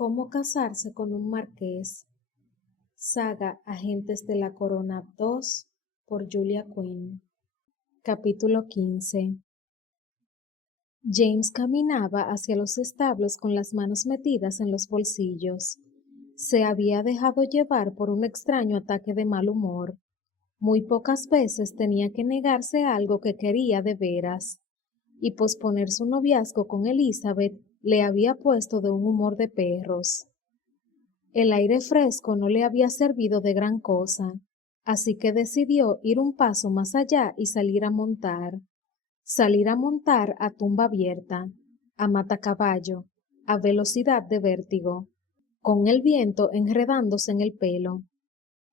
Cómo casarse con un marqués. Saga Agentes de la Corona 2 por Julia Quinn. Capítulo 15. James caminaba hacia los establos con las manos metidas en los bolsillos. Se había dejado llevar por un extraño ataque de mal humor. Muy pocas veces tenía que negarse a algo que quería de veras, y posponer su noviazgo con Elizabeth le había puesto de un humor de perros. El aire fresco no le había servido de gran cosa, así que decidió ir un paso más allá y salir a montar. Salir a montar a tumba abierta, a matacaballo, a velocidad de vértigo, con el viento enredándose en el pelo.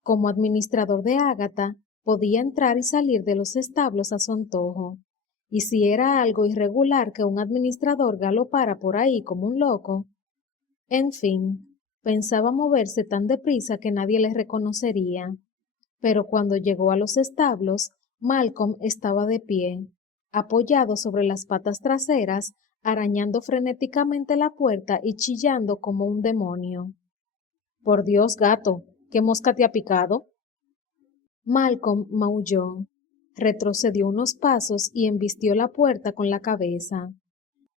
Como administrador de Ágata, podía entrar y salir de los establos a su antojo, y si era algo irregular que un administrador galopara por ahí como un loco, en fin, pensaba moverse tan deprisa que nadie le reconocería. Pero cuando llegó a los establos, Malcolm estaba de pie, apoyado sobre las patas traseras, arañando frenéticamente la puerta y chillando como un demonio. «Por Dios, gato, ¿qué mosca te ha picado?» Malcolm maulló, retrocedió unos pasos y embistió la puerta con la cabeza.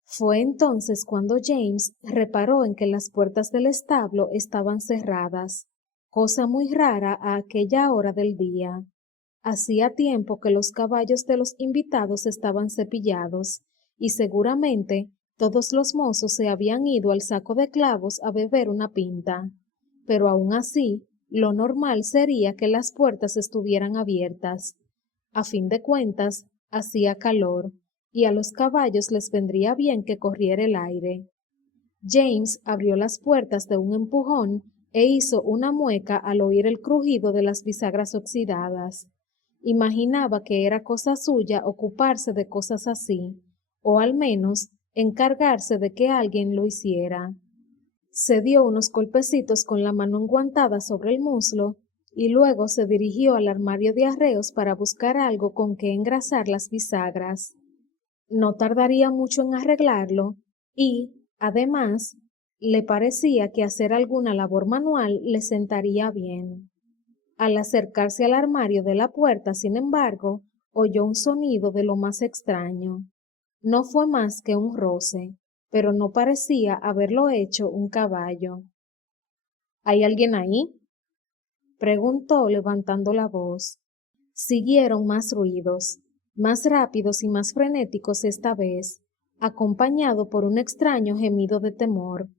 Fue entonces cuando James reparó en que las puertas del establo estaban cerradas, cosa muy rara a aquella hora del día. Hacía tiempo que los caballos de los invitados estaban cepillados, y seguramente todos los mozos se habían ido al saco de clavos a beber una pinta. Pero aún así, lo normal sería que las puertas estuvieran abiertas. A fin de cuentas, hacía calor, y a los caballos les vendría bien que corriera el aire. James abrió las puertas de un empujón e hizo una mueca al oír el crujido de las bisagras oxidadas. Imaginaba que era cosa suya ocuparse de cosas así, o al menos encargarse de que alguien lo hiciera. Se dio unos golpecitos con la mano enguantada sobre el muslo y luego se dirigió al armario de arreos para buscar algo con que engrasar las bisagras. No tardaría mucho en arreglarlo y, además, le parecía que hacer alguna labor manual le sentaría bien. Al acercarse al armario de la puerta, sin embargo, oyó un sonido de lo más extraño. No fue más que un roce, pero no parecía haberlo hecho un caballo. «¿Hay alguien ahí?», preguntó levantando la voz. Siguieron más ruidos, más rápidos y más frenéticos esta vez, acompañado por un extraño gemido de temor.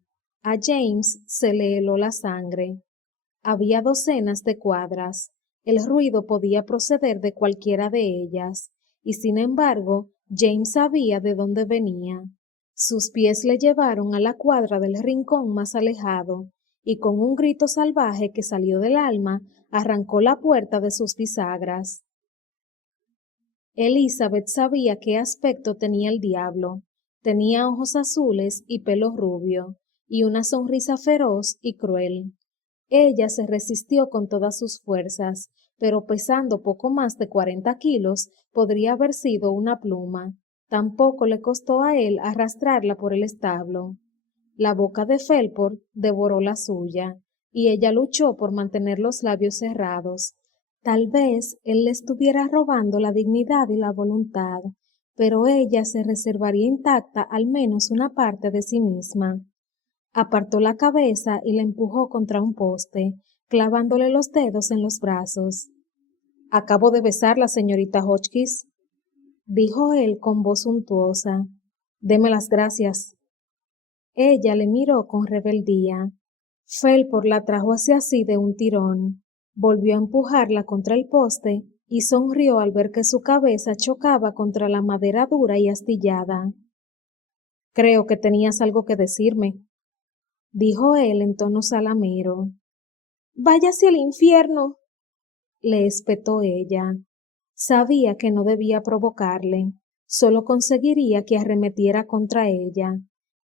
A James se le heló la sangre. Había docenas de cuadras. El ruido podía proceder de cualquiera de ellas, y sin embargo, James sabía de dónde venía. Sus pies le llevaron a la cuadra del rincón más alejado, y con un grito salvaje que salió del alma, arrancó la puerta de sus bisagras. Elizabeth sabía qué aspecto tenía el diablo. Tenía ojos azules y pelo rubio, y una sonrisa feroz y cruel. Ella se resistió con todas sus fuerzas, pero pesando poco más de 40 kilos, podría haber sido una pluma. Tampoco le costó a él arrastrarla por el establo. La boca de Felport devoró la suya, y ella luchó por mantener los labios cerrados. Tal vez él le estuviera robando la dignidad y la voluntad, pero ella se reservaría intacta al menos una parte de sí misma. Apartó la cabeza y la empujó contra un poste, clavándole los dedos en los brazos. «Acabo de besarla, señorita Hotchkiss», dijo él con voz suntuosa. «Deme las gracias». Ella le miró con rebeldía. Felport la trajo hacia sí de un tirón. Volvió a empujarla contra el poste y sonrió al ver que su cabeza chocaba contra la madera dura y astillada. «Creo que tenías algo que decirme», dijo él en tono salamero. «Váyase al infierno», le espetó ella. Sabía que no debía provocarle, solo conseguiría que arremetiera contra ella,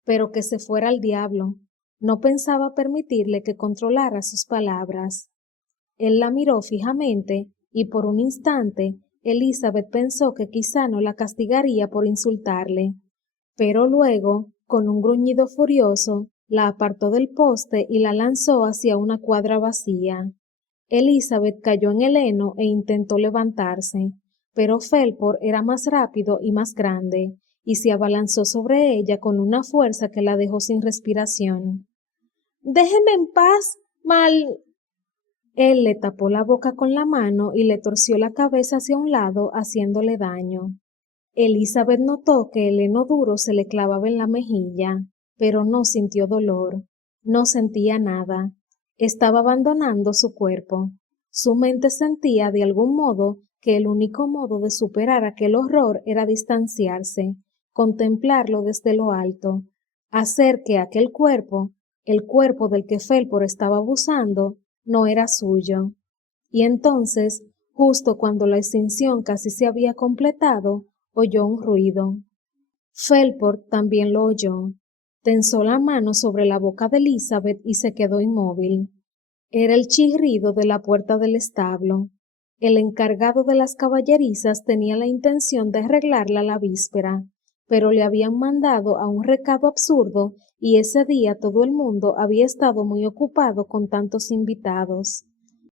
pero que se fuera al diablo. No pensaba permitirle que controlara sus palabras. Él la miró fijamente y por un instante Elizabeth pensó que quizá no la castigaría por insultarle, pero luego, con un gruñido furioso, La apartó del poste y la lanzó hacia una cuadra vacía. Elizabeth cayó en el heno e intentó levantarse, pero Felpor era más rápido y más grande, y se abalanzó sobre ella con una fuerza que la dejó sin respiración. —¡Déjeme en paz, mal! Él le tapó la boca con la mano y le torció la cabeza hacia un lado, haciéndole daño. Elizabeth notó que el heno duro se le clavaba en la mejilla, pero no sintió dolor, no sentía nada. Estaba abandonando su cuerpo. Su mente sentía de algún modo que el único modo de superar aquel horror era distanciarse, contemplarlo desde lo alto, hacer que aquel cuerpo, el cuerpo del que Felpor estaba abusando, no era suyo. Y entonces, justo cuando la extinción casi se había completado, oyó un ruido. Felpor también lo oyó. Tensó la mano sobre la boca de Elizabeth y se quedó inmóvil. Era el chirrido de la puerta del establo. El encargado de las caballerizas tenía la intención de arreglarla la víspera, pero le habían mandado a un recado absurdo y ese día todo el mundo había estado muy ocupado con tantos invitados.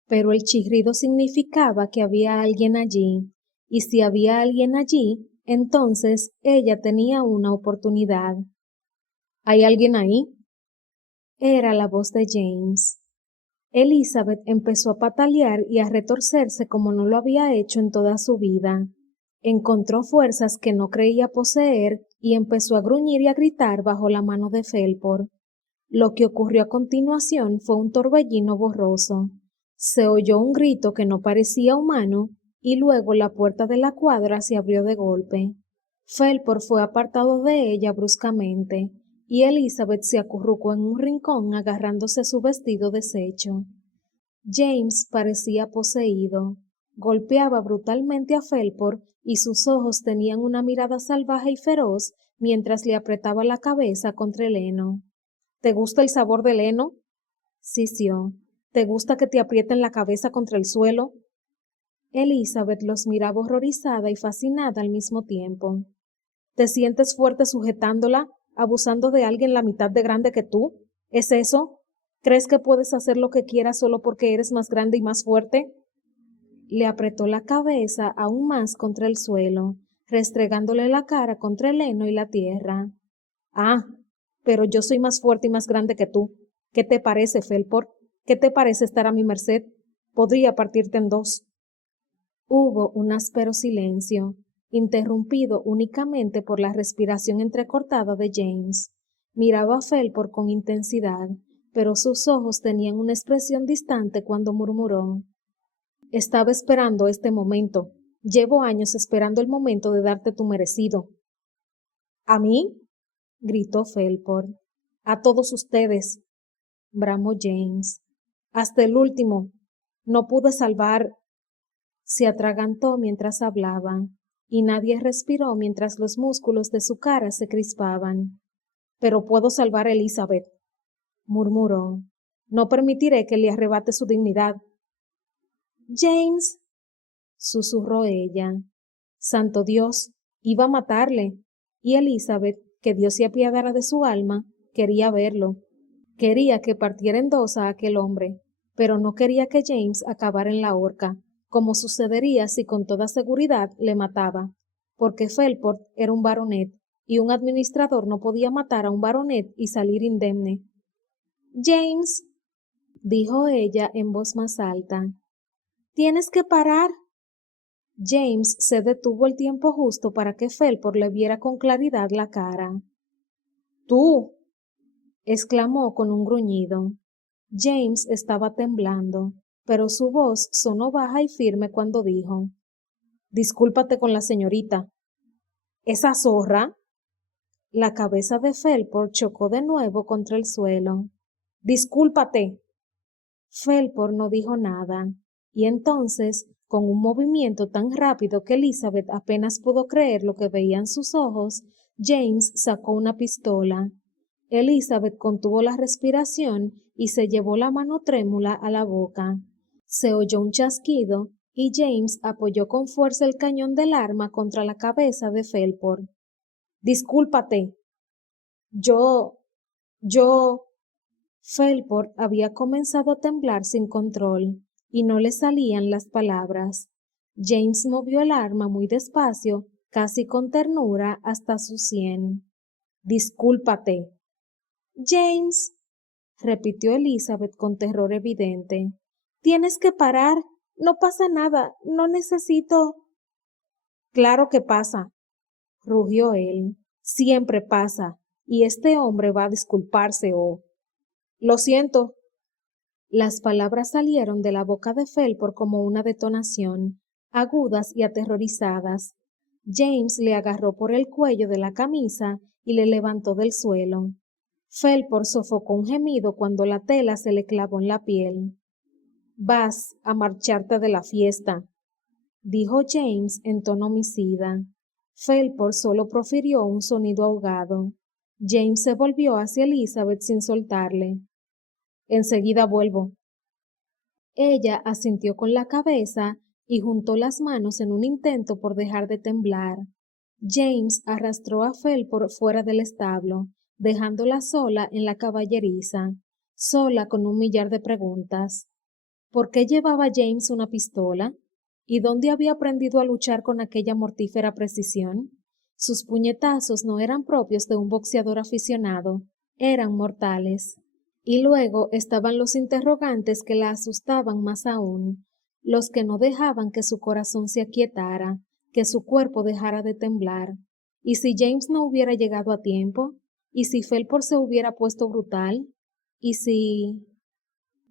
Pero el chirrido significaba que había alguien allí, y si había alguien allí, entonces ella tenía una oportunidad. ¿Hay alguien ahí? Era la voz de James. Elizabeth empezó a patalear y a retorcerse como no lo había hecho en toda su vida. Encontró fuerzas que no creía poseer y empezó a gruñir y a gritar bajo la mano de Felpor. Lo que ocurrió a continuación fue un torbellino borroso. Se oyó un grito que no parecía humano y luego la puerta de la cuadra se abrió de golpe. Felpor fue apartado de ella bruscamente y Elizabeth se acurrucó en un rincón agarrándose su vestido deshecho. James parecía poseído. Golpeaba brutalmente a Felpor y sus ojos tenían una mirada salvaje y feroz mientras le apretaba la cabeza contra el heno. ¿Te gusta el sabor del heno? Sisió. ¿Te gusta que te aprieten la cabeza contra el suelo? Elizabeth los miraba horrorizada y fascinada al mismo tiempo. ¿Te sientes fuerte sujetándola, abusando de alguien la mitad de grande que tú? ¿Es eso? ¿Crees que puedes hacer lo que quieras solo porque eres más grande y más fuerte? Le apretó la cabeza aún más contra el suelo, restregándole la cara contra el heno y la tierra. Ah, pero yo soy más fuerte y más grande que tú. ¿Qué te parece, Felpor? ¿Qué te parece estar a mi merced? Podría partirte en dos. Hubo un áspero silencio, interrumpido únicamente por la respiración entrecortada de James. Miraba a Felpor con intensidad, pero sus ojos tenían una expresión distante cuando murmuró: Estaba esperando este momento. Llevo años esperando el momento de darte tu merecido. ¿A mí? Gritó Felpor. A todos ustedes, bramó James. Hasta el último. No pude salvar. Se atragantó mientras hablaba, y nadie respiró mientras los músculos de su cara se crispaban. Pero puedo salvar a Elizabeth, murmuró. No permitiré que le arrebate su dignidad. James, susurró ella. Santo Dios, iba a matarle. Y Elizabeth, que Dios se apiadara de su alma, quería verlo. Quería que partiera en dos a aquel hombre, pero no quería que James acabara en la horca, como sucedería si con toda seguridad le mataba, porque Felport era un baronet, y un administrador no podía matar a un baronet y salir indemne. James, dijo ella en voz más alta, tienes que parar. James se detuvo el tiempo justo para que Felport le viera con claridad la cara. ¡Tú! Exclamó con un gruñido. James estaba temblando, pero su voz sonó baja y firme cuando dijo: Discúlpate con la señorita. ¿Esa zorra? La cabeza de Felpor chocó de nuevo contra el suelo. Discúlpate. Felpor no dijo nada, y entonces, con un movimiento tan rápido que Elizabeth apenas pudo creer lo que veían sus ojos, James sacó una pistola. Elizabeth contuvo la respiración y se llevó la mano trémula a la boca. Se oyó un chasquido y James apoyó con fuerza el cañón del arma contra la cabeza de Felpor. Discúlpate. Yo. Felport había comenzado a temblar sin control y no le salían las palabras. James movió el arma muy despacio, casi con ternura, hasta su sien. Discúlpate. James, repitió Elizabeth con terror evidente. Tienes que parar. No pasa nada. No necesito. Claro que pasa, rugió él. Siempre pasa. Y este hombre va a disculparse o... Lo siento. Las palabras salieron de la boca de Felport como una detonación, agudas y aterrorizadas. James le agarró por el cuello de la camisa y le levantó del suelo. Felport sofocó un gemido cuando la tela se le clavó en la piel. Vas a marcharte de la fiesta, dijo James en tono homicida. Felport solo profirió un sonido ahogado. James se volvió hacia Elizabeth sin soltarle. Enseguida vuelvo. Ella asintió con la cabeza y juntó las manos en un intento por dejar de temblar. James arrastró a Felport fuera del establo, dejándola sola en la caballeriza, sola con un millar de preguntas. ¿Por qué llevaba James una pistola? ¿Y dónde había aprendido a luchar con aquella mortífera precisión? Sus puñetazos no eran propios de un boxeador aficionado, eran mortales. Y luego estaban los interrogantes que la asustaban más aún, los que no dejaban que su corazón se aquietara, que su cuerpo dejara de temblar. ¿Y si James no hubiera llegado a tiempo? ¿Y si Felport se hubiera puesto brutal? ¿Y si...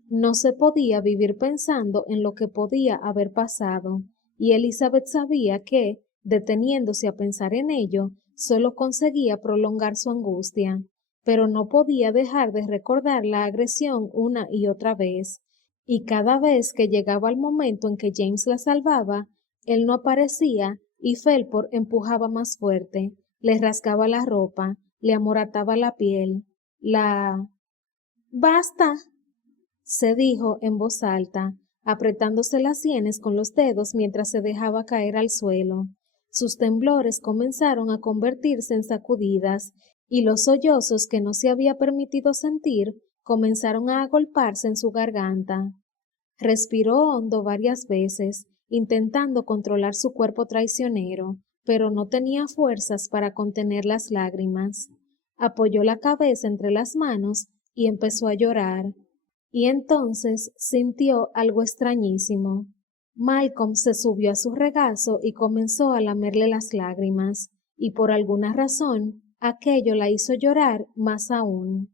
No se podía vivir pensando en lo que podía haber pasado, y Elizabeth sabía que, deteniéndose a pensar en ello, solo conseguía prolongar su angustia, pero no podía dejar de recordar la agresión una y otra vez, y cada vez que llegaba el momento en que James la salvaba, él no aparecía y Felport empujaba más fuerte, le rasgaba la ropa, le amorataba la piel, la... ¡Basta! Se dijo en voz alta, apretándose las sienes con los dedos mientras se dejaba caer al suelo. Sus temblores comenzaron a convertirse en sacudidas, y los sollozos que no se había permitido sentir comenzaron a agolparse en su garganta. Respiró hondo varias veces, intentando controlar su cuerpo traicionero, pero no tenía fuerzas para contener las lágrimas. Apoyó la cabeza entre las manos y empezó a llorar. Y entonces sintió algo extrañísimo. Malcolm se subió a su regazo y comenzó a lamerle las lágrimas, y por alguna razón aquello la hizo llorar más aún.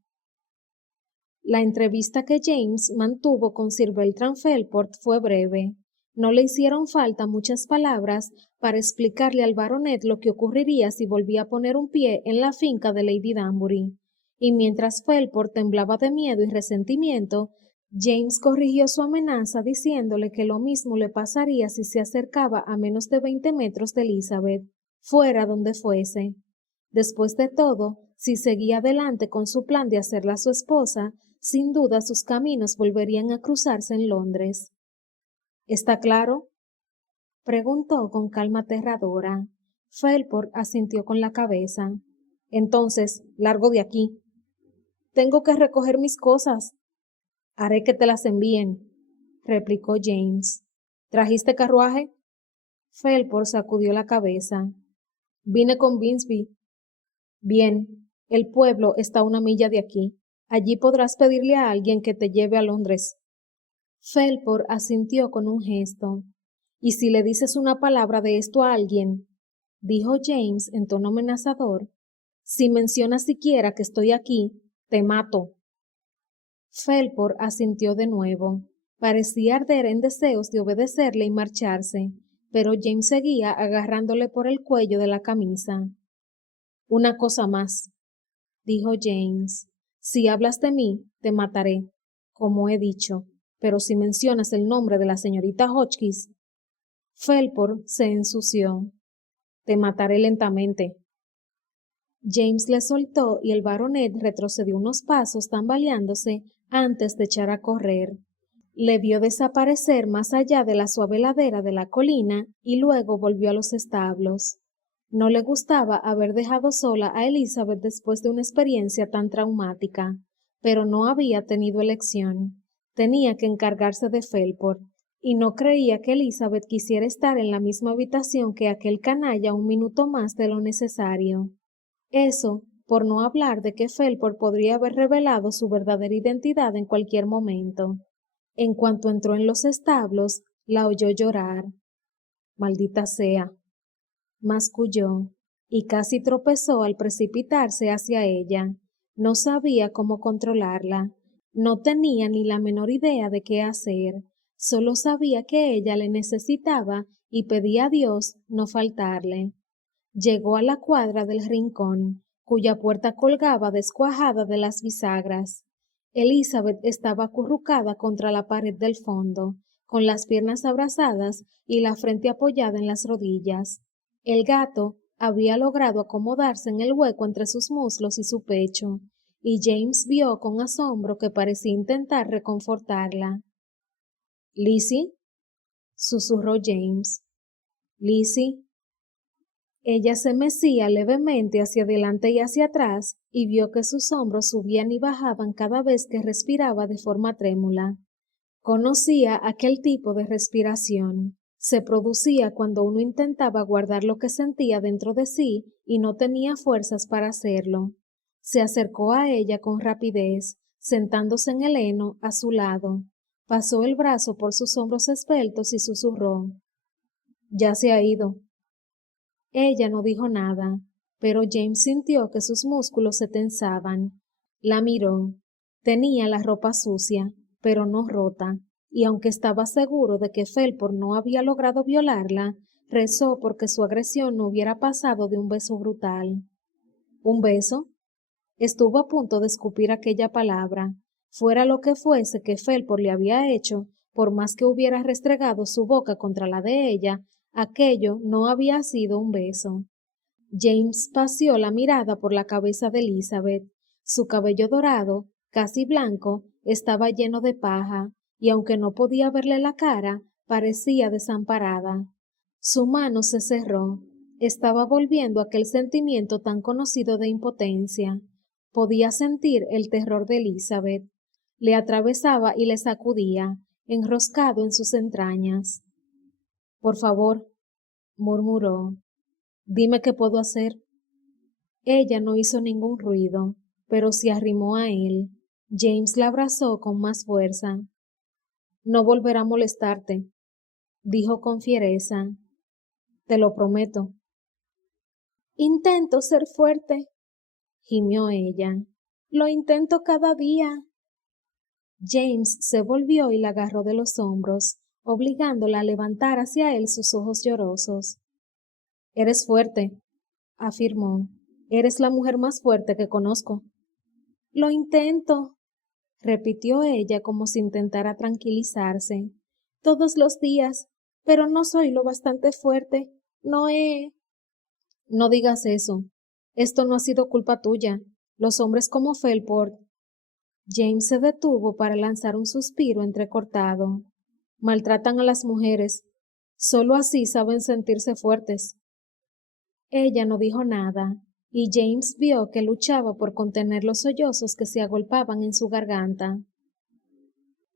La entrevista que James mantuvo con Sir Bertrand Felport fue breve. No le hicieron falta muchas palabras para explicarle al baronet lo que ocurriría si volvía a poner un pie en la finca de Lady Danbury. Y mientras Felport temblaba de miedo y resentimiento, James corrigió su amenaza diciéndole que lo mismo le pasaría si se acercaba a menos de 20 metros de Elizabeth, fuera donde fuese. Después de todo, si seguía adelante con su plan de hacerla su esposa, sin duda sus caminos volverían a cruzarse en Londres. ¿Está claro? Preguntó con calma aterradora. Felport asintió con la cabeza. Entonces, largo de aquí. Tengo que recoger mis cosas. Haré que te las envíen, replicó James. ¿Trajiste carruaje? Felport sacudió la cabeza. Vine con Binsby. Bien, el pueblo está a 1 milla de aquí. Allí podrás pedirle a alguien que te lleve a Londres. Felport asintió con un gesto. ¿Y si le dices una palabra de esto a alguien? Dijo James en tono amenazador. Si mencionas siquiera que estoy aquí, te mato. Felport asintió de nuevo. Parecía arder en deseos de obedecerle y marcharse, pero James seguía agarrándole por el cuello de la camisa. Una cosa más, dijo James. Si hablas de mí, te mataré, como he dicho, pero si mencionas el nombre de la señorita Hotchkiss... Felport se ensució. Te mataré lentamente. James le soltó y el baronet retrocedió unos pasos tambaleándose antes de echar a correr. Le vio desaparecer más allá de la suave ladera de la colina y luego volvió a los establos. No le gustaba haber dejado sola a Elizabeth después de una experiencia tan traumática, pero no había tenido elección. Tenía que encargarse de Felport, y no creía que Elizabeth quisiera estar en la misma habitación que aquel canalla un minuto más de lo necesario. Eso, por no hablar de que Felport podría haber revelado su verdadera identidad en cualquier momento. En cuanto entró en los establos, la oyó llorar. Maldita sea, masculló, y casi tropezó al precipitarse hacia ella. No sabía cómo controlarla. No tenía ni la menor idea de qué hacer. Solo sabía que ella le necesitaba y pedía a Dios no faltarle. Llegó a la cuadra del rincón, cuya puerta colgaba descuajada de las bisagras. Elizabeth estaba acurrucada contra la pared del fondo, con las piernas abrazadas y la frente apoyada en las rodillas. El gato había logrado acomodarse en el hueco entre sus muslos y su pecho, y James vio con asombro que parecía intentar reconfortarla. —¿Lizzie? —susurró James. —Lizzie. Ella se mecía levemente hacia adelante y hacia atrás y vio que sus hombros subían y bajaban cada vez que respiraba de forma trémula. Conocía aquel tipo de respiración. Se producía cuando uno intentaba guardar lo que sentía dentro de sí y no tenía fuerzas para hacerlo. Se acercó a ella con rapidez, sentándose en el heno a su lado. Pasó el brazo por sus hombros esbeltos y susurró: —Ya se ha ido. Ella no dijo nada, pero James sintió que sus músculos se tensaban. La miró. Tenía la ropa sucia, pero no rota, y aunque estaba seguro de que Felport no había logrado violarla, rezó porque su agresión no hubiera pasado de un beso brutal. ¿Un beso? Estuvo a punto de escupir aquella palabra. Fuera lo que fuese que Felport le había hecho, por más que hubiera restregado su boca contra la de ella, aquello no había sido un beso. James paseó la mirada por la cabeza de Elizabeth. Su cabello dorado, casi blanco, estaba lleno de paja, y aunque no podía verle la cara, parecía desamparada. Su mano se cerró. Estaba volviendo aquel sentimiento tan conocido de impotencia. Podía sentir el terror de Elizabeth. Le atravesaba y le sacudía, enroscado en sus entrañas. —Por favor —murmuró—, dime qué puedo hacer. Ella no hizo ningún ruido, pero se arrimó a él. James la abrazó con más fuerza. —No volverá a molestarte —dijo con fiereza—. Te lo prometo. —Intento ser fuerte —gimió ella—. Lo intento cada día. James se volvió y la agarró de los hombros, obligándola a levantar hacia él sus ojos llorosos. —Eres fuerte —afirmó—. Eres la mujer más fuerte que conozco. —Lo intento —repitió ella como si intentara tranquilizarse—. Todos los días, pero no soy lo bastante fuerte. No digas eso. Esto no ha sido culpa tuya. Los hombres como Felport. James se detuvo para lanzar un suspiro entrecortado. Maltratan a las mujeres. Solo así saben sentirse fuertes. Ella no dijo nada, y James vio que luchaba por contener los sollozos que se agolpaban en su garganta.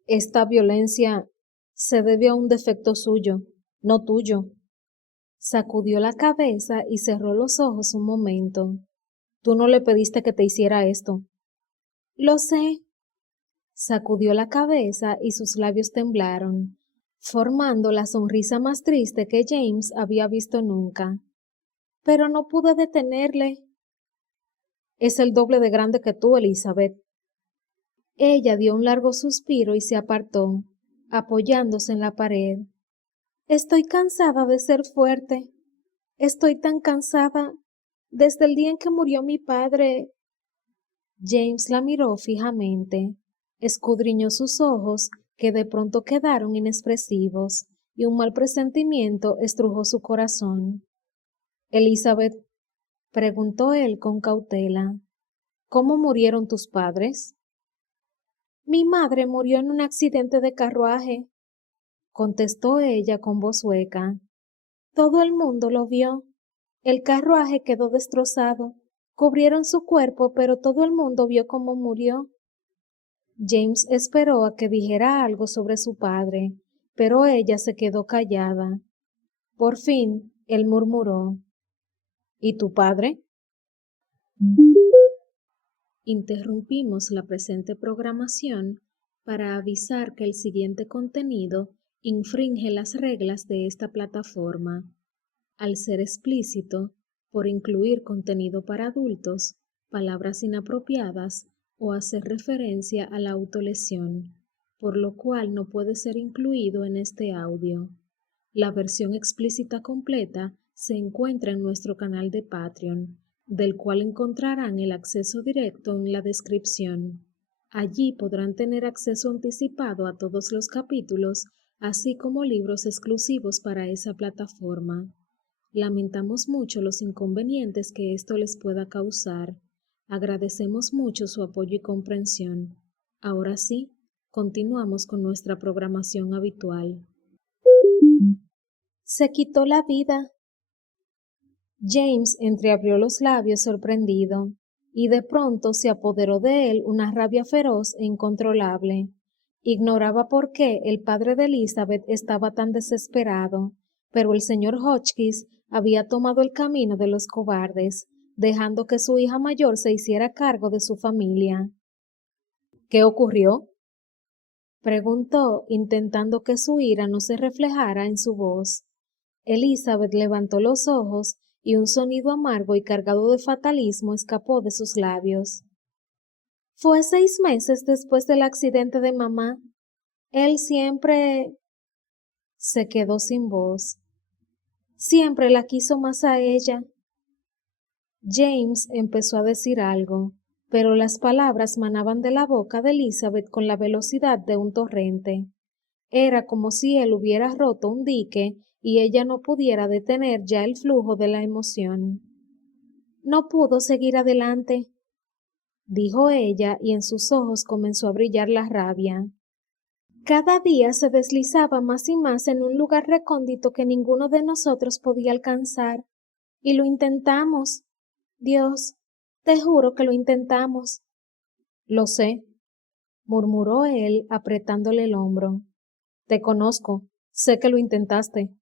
Esta violencia se debe a un defecto suyo, no tuyo. Sacudió la cabeza y cerró los ojos un momento. Tú no le pediste que te hiciera esto. Lo sé. Sacudió la cabeza y sus labios temblaron, formando la sonrisa más triste que James había visto nunca. Pero no pude detenerle. Es el doble de grande que tú, Elizabeth. Ella dio un largo suspiro y se apartó, apoyándose en la pared. Estoy cansada de ser fuerte. Estoy tan cansada. Desde el día en que murió mi padre. James la miró fijamente, escudriñó sus ojos, que de pronto quedaron inexpresivos, y un mal presentimiento estrujó su corazón. Elizabeth, preguntó él con cautela, ¿cómo murieron tus padres? Mi madre murió en un accidente de carruaje, contestó ella con voz hueca. Todo el mundo lo vio. El carruaje quedó destrozado. Cubrieron su cuerpo, pero todo el mundo vio cómo murió. James esperó a que dijera algo sobre su padre, pero ella se quedó callada. Por fin, él murmuró, ¿Y tu padre? Interrumpimos la presente programación para avisar que el siguiente contenido infringe las reglas de esta plataforma, al ser explícito, por incluir contenido para adultos, palabras inapropiadas o hacer referencia a la autolesión, por lo cual no puede ser incluido en este audio. La versión explícita completa se encuentra en nuestro canal de Patreon, del cual encontrarán el acceso directo en la descripción. Allí podrán tener acceso anticipado a todos los capítulos, así como libros exclusivos para esa plataforma. Lamentamos mucho los inconvenientes que esto les pueda causar. Agradecemos mucho su apoyo y comprensión. Ahora sí, continuamos con nuestra programación habitual. Se quitó la vida. James entreabrió los labios sorprendido, y de pronto se apoderó de él una rabia feroz e incontrolable. Ignoraba por qué el padre de Elizabeth estaba tan desesperado, pero el señor Hotchkiss había tomado el camino de los cobardes, dejando que su hija mayor se hiciera cargo de su familia. ¿Qué ocurrió? Preguntó, intentando que su ira no se reflejara en su voz. Elizabeth levantó los ojos y un sonido amargo y cargado de fatalismo escapó de sus labios. Fue 6 meses después del accidente de mamá. Él siempre... Se quedó sin voz. Siempre la quiso más a ella. James empezó a decir algo, pero las palabras manaban de la boca de Elizabeth con la velocidad de un torrente. Era como si él hubiera roto un dique y ella no pudiera detener ya el flujo de la emoción. No pudo seguir adelante, dijo ella, y en sus ojos comenzó a brillar la rabia. Cada día se deslizaba más y más en un lugar recóndito que ninguno de nosotros podía alcanzar, y lo intentamos. Dios, te juro que lo intentamos. Lo sé, murmuró él, apretándole el hombro. Te conozco, sé que lo intentaste.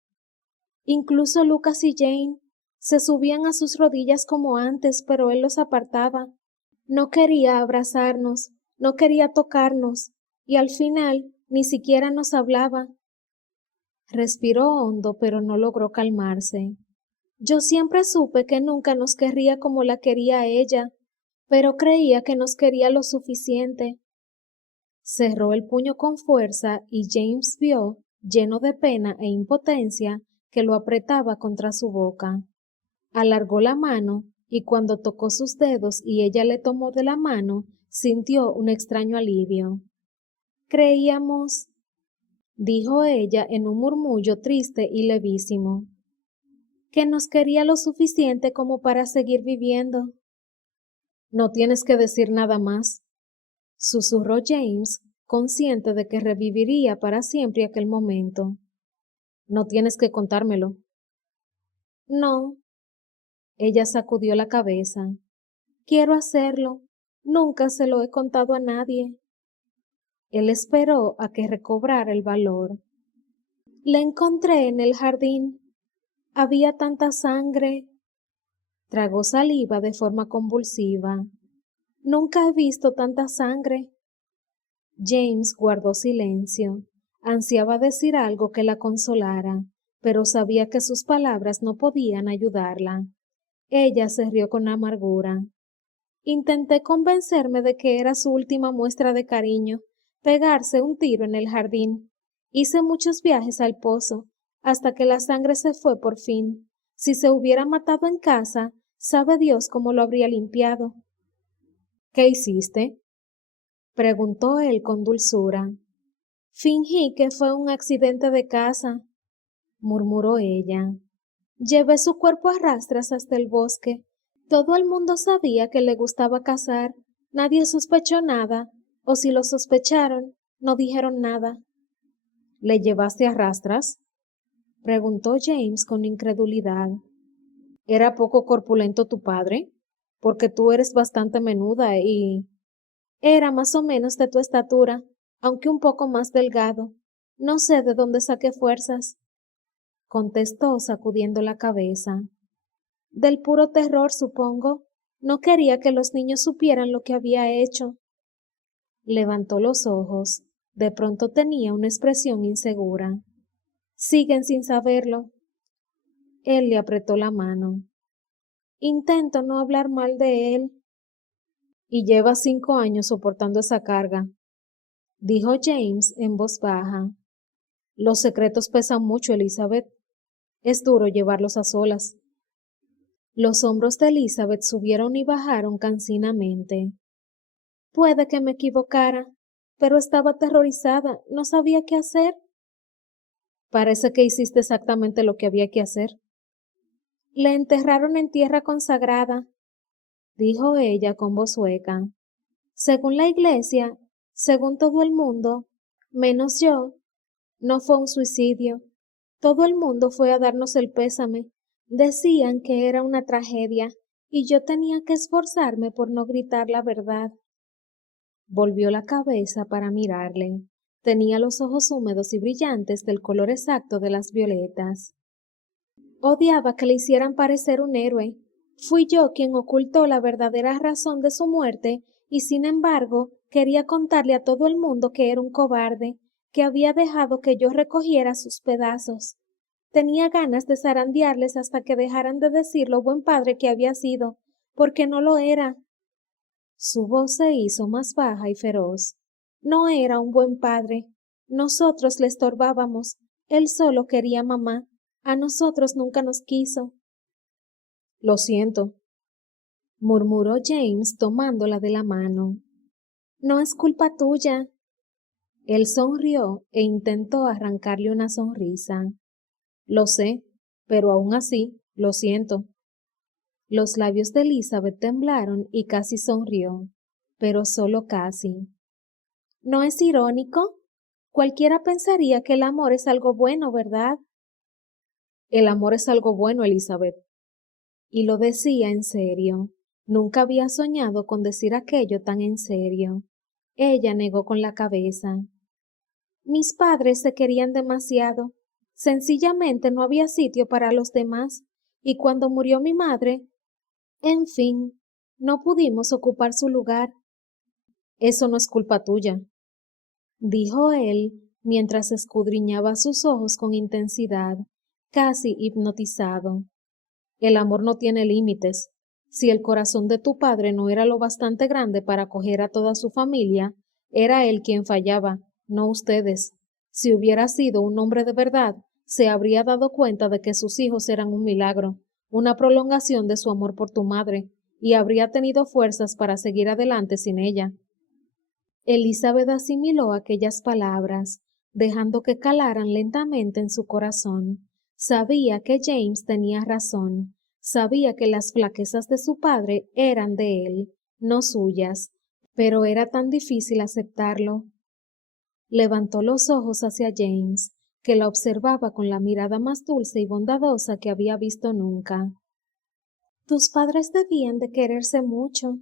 Incluso Lucas y Jane se subían a sus rodillas como antes, pero él los apartaba. No quería abrazarnos, no quería tocarnos, y al final ni siquiera nos hablaba. Respiró hondo, pero no logró calmarse. Yo siempre supe que nunca nos querría como la quería ella, pero creía que nos quería lo suficiente. Cerró el puño con fuerza y James vio, lleno de pena e impotencia, que lo apretaba contra su boca. Alargó la mano y cuando tocó sus dedos y ella le tomó de la mano, sintió un extraño alivio. Creíamos, dijo ella en un murmullo triste y levísimo, que nos quería lo suficiente como para seguir viviendo. No tienes que decir nada más, susurró James, consciente de que reviviría para siempre aquel momento. No tienes que contármelo. No. Ella sacudió la cabeza. Quiero hacerlo. Nunca se lo he contado a nadie. Él esperó a que recobrara el valor. La encontré en el jardín. Había tanta sangre. Tragó saliva de forma convulsiva. Nunca he visto tanta sangre. James guardó silencio. Ansiaba decir algo que la consolara, pero sabía que sus palabras no podían ayudarla. Ella se rió con amargura. Intenté convencerme de que era su última muestra de cariño, pegarse un tiro en el jardín. Hice muchos viajes al pozo, hasta que la sangre se fue por fin. Si se hubiera matado en casa, sabe Dios cómo lo habría limpiado. ¿Qué hiciste? Preguntó él con dulzura. Fingí que fue un accidente de casa, murmuró ella. Llevé su cuerpo a rastras hasta el bosque. Todo el mundo sabía que le gustaba cazar. Nadie sospechó nada, o si lo sospecharon, no dijeron nada. ¿Le llevaste a rastras? Preguntó James con incredulidad. ¿Era poco corpulento tu padre? Porque tú eres bastante menuda y... Era más o menos de tu estatura, aunque un poco más delgado. No sé de dónde saqué fuerzas, contestó sacudiendo la cabeza. Del puro terror, supongo. No quería que los niños supieran lo que había hecho. Levantó los ojos. De pronto tenía una expresión insegura. Siguen sin saberlo. Él le apretó la mano. Intento no hablar mal de él. Y lleva 5 años soportando esa carga, dijo James en voz baja. Los secretos pesan mucho, Elizabeth. Es duro llevarlos a solas. Los hombros de Elizabeth subieron y bajaron cansinamente. Puede que me equivocara, pero estaba aterrorizada, no sabía qué hacer. Parece que hiciste exactamente lo que había que hacer. Le enterraron en tierra consagrada, dijo ella con voz hueca. Según la iglesia, según todo el mundo, menos yo, no fue un suicidio. Todo el mundo fue a darnos el pésame. Decían que era una tragedia y yo tenía que esforzarme por no gritar la verdad. Volvió la cabeza para mirarle. Tenía los ojos húmedos y brillantes del color exacto de las violetas. Odiaba que le hicieran parecer un héroe. Fui yo quien ocultó la verdadera razón de su muerte y sin embargo quería contarle a todo el mundo que era un cobarde, que había dejado que yo recogiera sus pedazos. Tenía ganas de zarandearles hasta que dejaran de decir lo buen padre que había sido, porque no lo era. Su voz se hizo más baja y feroz. No era un buen padre. Nosotros le estorbábamos. Él solo quería mamá. A nosotros nunca nos quiso. Lo siento, murmuró James tomándola de la mano. No es culpa tuya. Él sonrió e intentó arrancarle una sonrisa. Lo sé, pero aún así, lo siento. Los labios de Elizabeth temblaron y casi sonrió, pero solo casi. ¿No es irónico? Cualquiera pensaría que el amor es algo bueno, ¿verdad? El amor es algo bueno, Elizabeth. Y lo decía en serio. Nunca había soñado con decir aquello tan en serio. Ella negó con la cabeza. Mis padres se querían demasiado. Sencillamente no había sitio para los demás. Y cuando murió mi madre, en fin, no pudimos ocupar su lugar. Eso no es culpa tuya, dijo él mientras escudriñaba sus ojos con intensidad, casi hipnotizado. El amor no tiene límites. Si el corazón de tu padre no era lo bastante grande para acoger a toda su familia, era él quien fallaba, no ustedes. Si hubiera sido un hombre de verdad, se habría dado cuenta de que sus hijos eran un milagro, una prolongación de su amor por tu madre, y habría tenido fuerzas para seguir adelante sin ella. Elizabeth asimiló aquellas palabras, dejando que calaran lentamente en su corazón. Sabía que James tenía razón, sabía que las flaquezas de su padre eran de él, no suyas, pero era tan difícil aceptarlo. Levantó los ojos hacia James, que la observaba con la mirada más dulce y bondadosa que había visto nunca. Tus padres debían de quererse mucho,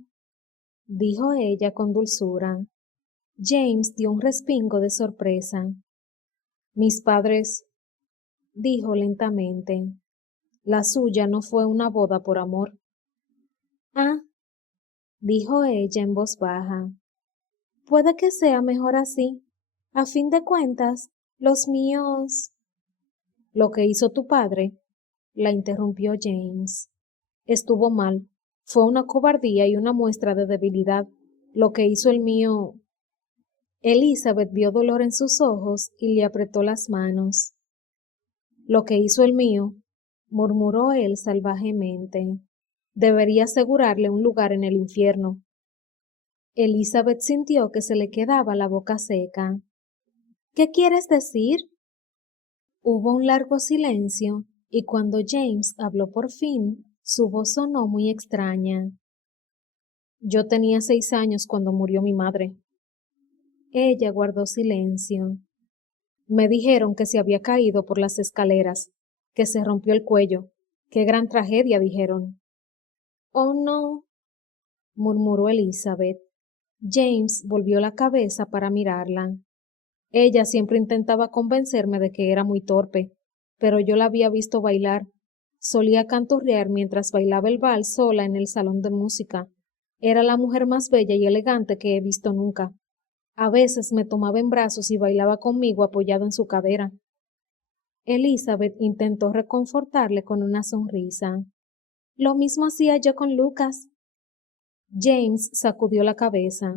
dijo ella con dulzura. James dio un respingo de sorpresa. Mis padres, dijo lentamente, la suya no fue una boda por amor. Ah, dijo ella en voz baja, puede que sea mejor así. A fin de cuentas, los míos. Lo que hizo tu padre, la interrumpió James. Estuvo mal. Fue una cobardía y una muestra de debilidad. Lo que hizo el mío. Elizabeth vio dolor en sus ojos y le apretó las manos. Lo que hizo el mío, murmuró él salvajemente, debería asegurarle un lugar en el infierno. Elizabeth sintió que se le quedaba la boca seca. ¿Qué quieres decir? Hubo un largo silencio, y cuando James habló por fin, su voz sonó muy extraña. Yo tenía 6 años cuando murió mi madre. Ella guardó silencio. Me dijeron que se había caído por las escaleras, que se rompió el cuello. Qué gran tragedia, dijeron. Oh, no, murmuró Elizabeth. James volvió la cabeza para mirarla. Ella siempre intentaba convencerme de que era muy torpe, pero yo la había visto bailar. Solía canturrear mientras bailaba el vals sola en el salón de música. Era la mujer más bella y elegante que he visto nunca. A veces me tomaba en brazos y bailaba conmigo apoyado en su cadera. Elizabeth intentó reconfortarle con una sonrisa. Lo mismo hacía yo con Lucas. James sacudió la cabeza.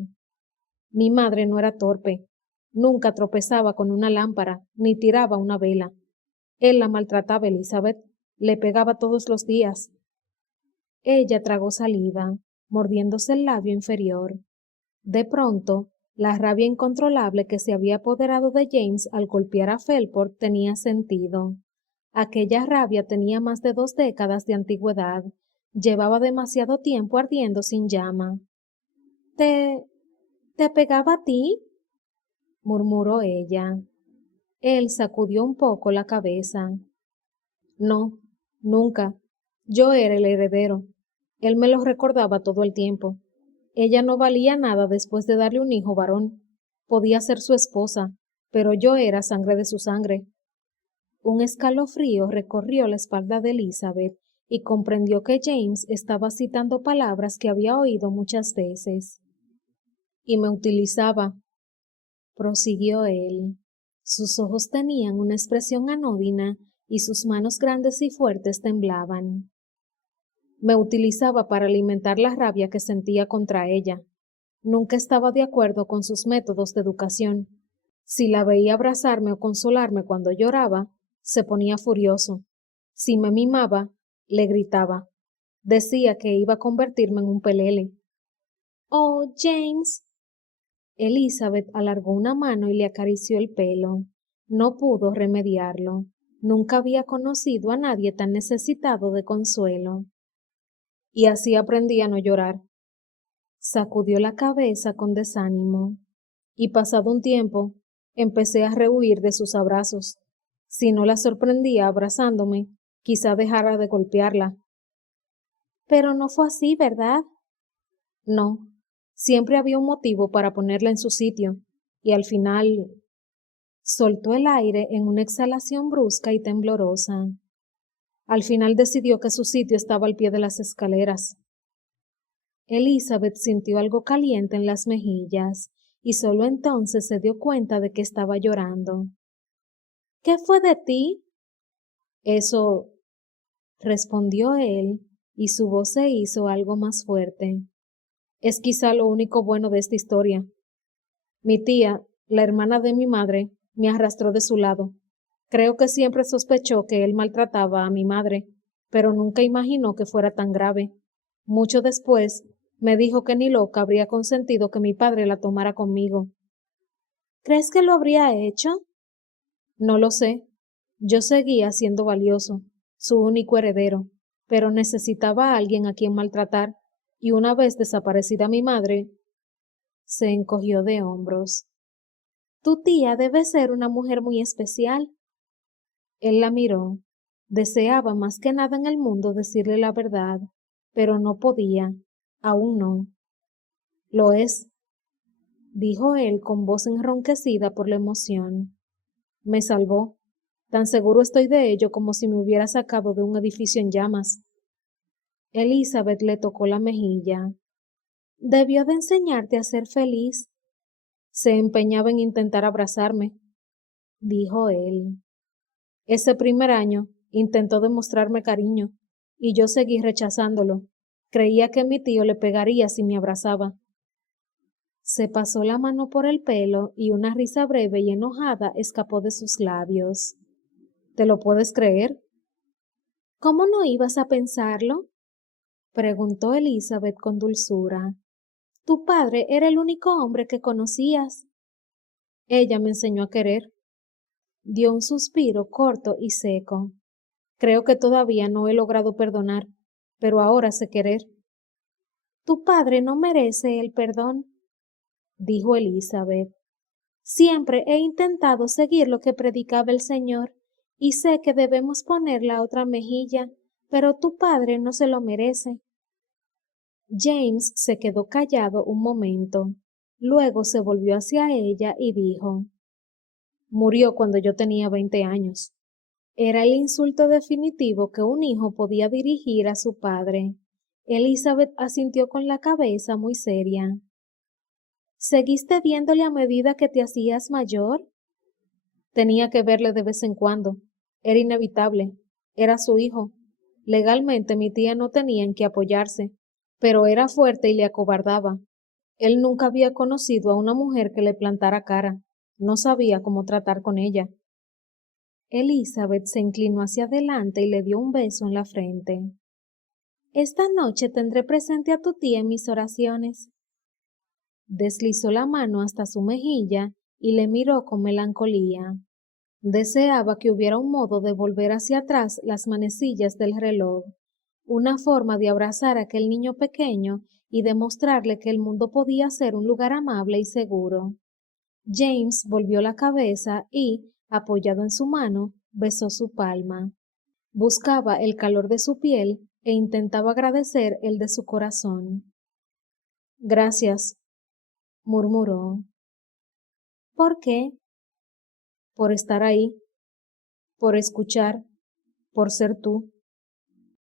Mi madre no era torpe. Nunca tropezaba con una lámpara, ni tiraba una vela. Él la maltrataba, Elizabeth. Le pegaba todos los días. Ella tragó saliva, mordiéndose el labio inferior. De pronto, la rabia incontrolable que se había apoderado de James al golpear a Felport tenía sentido. Aquella rabia tenía más de 2 décadas de antigüedad. Llevaba demasiado tiempo ardiendo sin llama. ¿Te... te pegaba a ti? Murmuró ella. Él sacudió un poco la cabeza. No, nunca. Yo era el heredero. Él me lo recordaba todo el tiempo. Ella no valía nada después de darle un hijo varón. Podía ser su esposa, pero yo era sangre de su sangre. Un escalofrío recorrió la espalda de Elizabeth y comprendió que James estaba citando palabras que había oído muchas veces. Y me utilizaba, prosiguió él. Sus ojos tenían una expresión anodina y sus manos grandes y fuertes temblaban. Me utilizaba para alimentar la rabia que sentía contra ella. Nunca estaba de acuerdo con sus métodos de educación. Si la veía abrazarme o consolarme cuando lloraba, se ponía furioso. Si me mimaba, le gritaba. Decía que iba a convertirme en un pelele. Oh, James. Elizabeth alargó una mano y le acarició el pelo. No pudo remediarlo. Nunca había conocido a nadie tan necesitado de consuelo. Y así aprendí a no llorar. Sacudió la cabeza con desánimo. Y pasado un tiempo, empecé a rehuir de sus abrazos. Si no la sorprendía abrazándome, quizá dejara de golpearla. Pero no fue así, ¿verdad? No, siempre había un motivo para ponerla en su sitio, y al final soltó el aire en una exhalación brusca y temblorosa. Al final decidió que su sitio estaba al pie de las escaleras. Elizabeth sintió algo caliente en las mejillas, y solo entonces se dio cuenta de que estaba llorando. ¿Qué fue de ti? Eso, respondió él, y su voz se hizo algo más fuerte. Es quizá lo único bueno de esta historia. Mi tía, la hermana de mi madre, me arrastró de su lado. Creo que siempre sospechó que él maltrataba a mi madre, pero nunca imaginó que fuera tan grave. Mucho después, me dijo que ni loca habría consentido que mi padre la tomara conmigo. ¿Crees que lo habría hecho? No lo sé. Yo seguía siendo valioso, su único heredero, pero necesitaba a alguien a quien maltratar, y una vez desaparecida mi madre, se encogió de hombros. Tu tía debe ser una mujer muy especial. Él la miró. Deseaba más que nada en el mundo decirle la verdad, pero no podía, aún no. Lo es, dijo él con voz enronquecida por la emoción. Me salvó. Tan seguro estoy de ello como si me hubiera sacado de un edificio en llamas. Elizabeth le tocó la mejilla. Debió de enseñarte a ser feliz. Se empeñaba en intentar abrazarme, dijo él. Ese primer año intentó demostrarme cariño, y yo seguí rechazándolo. Creía que mi tío le pegaría si me abrazaba. Se pasó la mano por el pelo y una risa breve y enojada escapó de sus labios. ¿Te lo puedes creer? ¿Cómo no ibas a pensarlo? Preguntó Elizabeth con dulzura. Tu padre era el único hombre que conocías. Ella me enseñó a querer. Dio un suspiro corto y seco. Creo que todavía no he logrado perdonar, pero ahora sé querer. Tu padre no merece el perdón, dijo Elizabeth. Siempre he intentado seguir lo que predicaba el Señor, y sé que debemos poner la otra mejilla, pero tu padre no se lo merece. James se quedó callado un momento. Luego se volvió hacia ella y dijo, «Murió cuando yo tenía 20 años». Era el insulto definitivo que un hijo podía dirigir a su padre. Elizabeth asintió con la cabeza muy seria. ¿Seguiste viéndole a medida que te hacías mayor? Tenía que verle de vez en cuando. Era inevitable. Era su hijo. Legalmente mi tía no tenía en qué apoyarse, pero era fuerte y le acobardaba. Él nunca había conocido a una mujer que le plantara cara. No sabía cómo tratar con ella. Elizabeth se inclinó hacia adelante y le dio un beso en la frente. Esta noche tendré presente a tu tía en mis oraciones. Deslizó la mano hasta su mejilla y le miró con melancolía. Deseaba que hubiera un modo de volver hacia atrás las manecillas del reloj, una forma de abrazar a aquel niño pequeño y demostrarle que el mundo podía ser un lugar amable y seguro. James volvió la cabeza y, apoyado en su mano, besó su palma. Buscaba el calor de su piel e intentaba agradecer el de su corazón. Gracias, murmuró. ¿Por qué? Por estar ahí, por escuchar, por ser tú.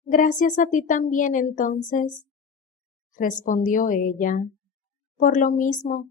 Gracias a ti también entonces, respondió ella. Por lo mismo,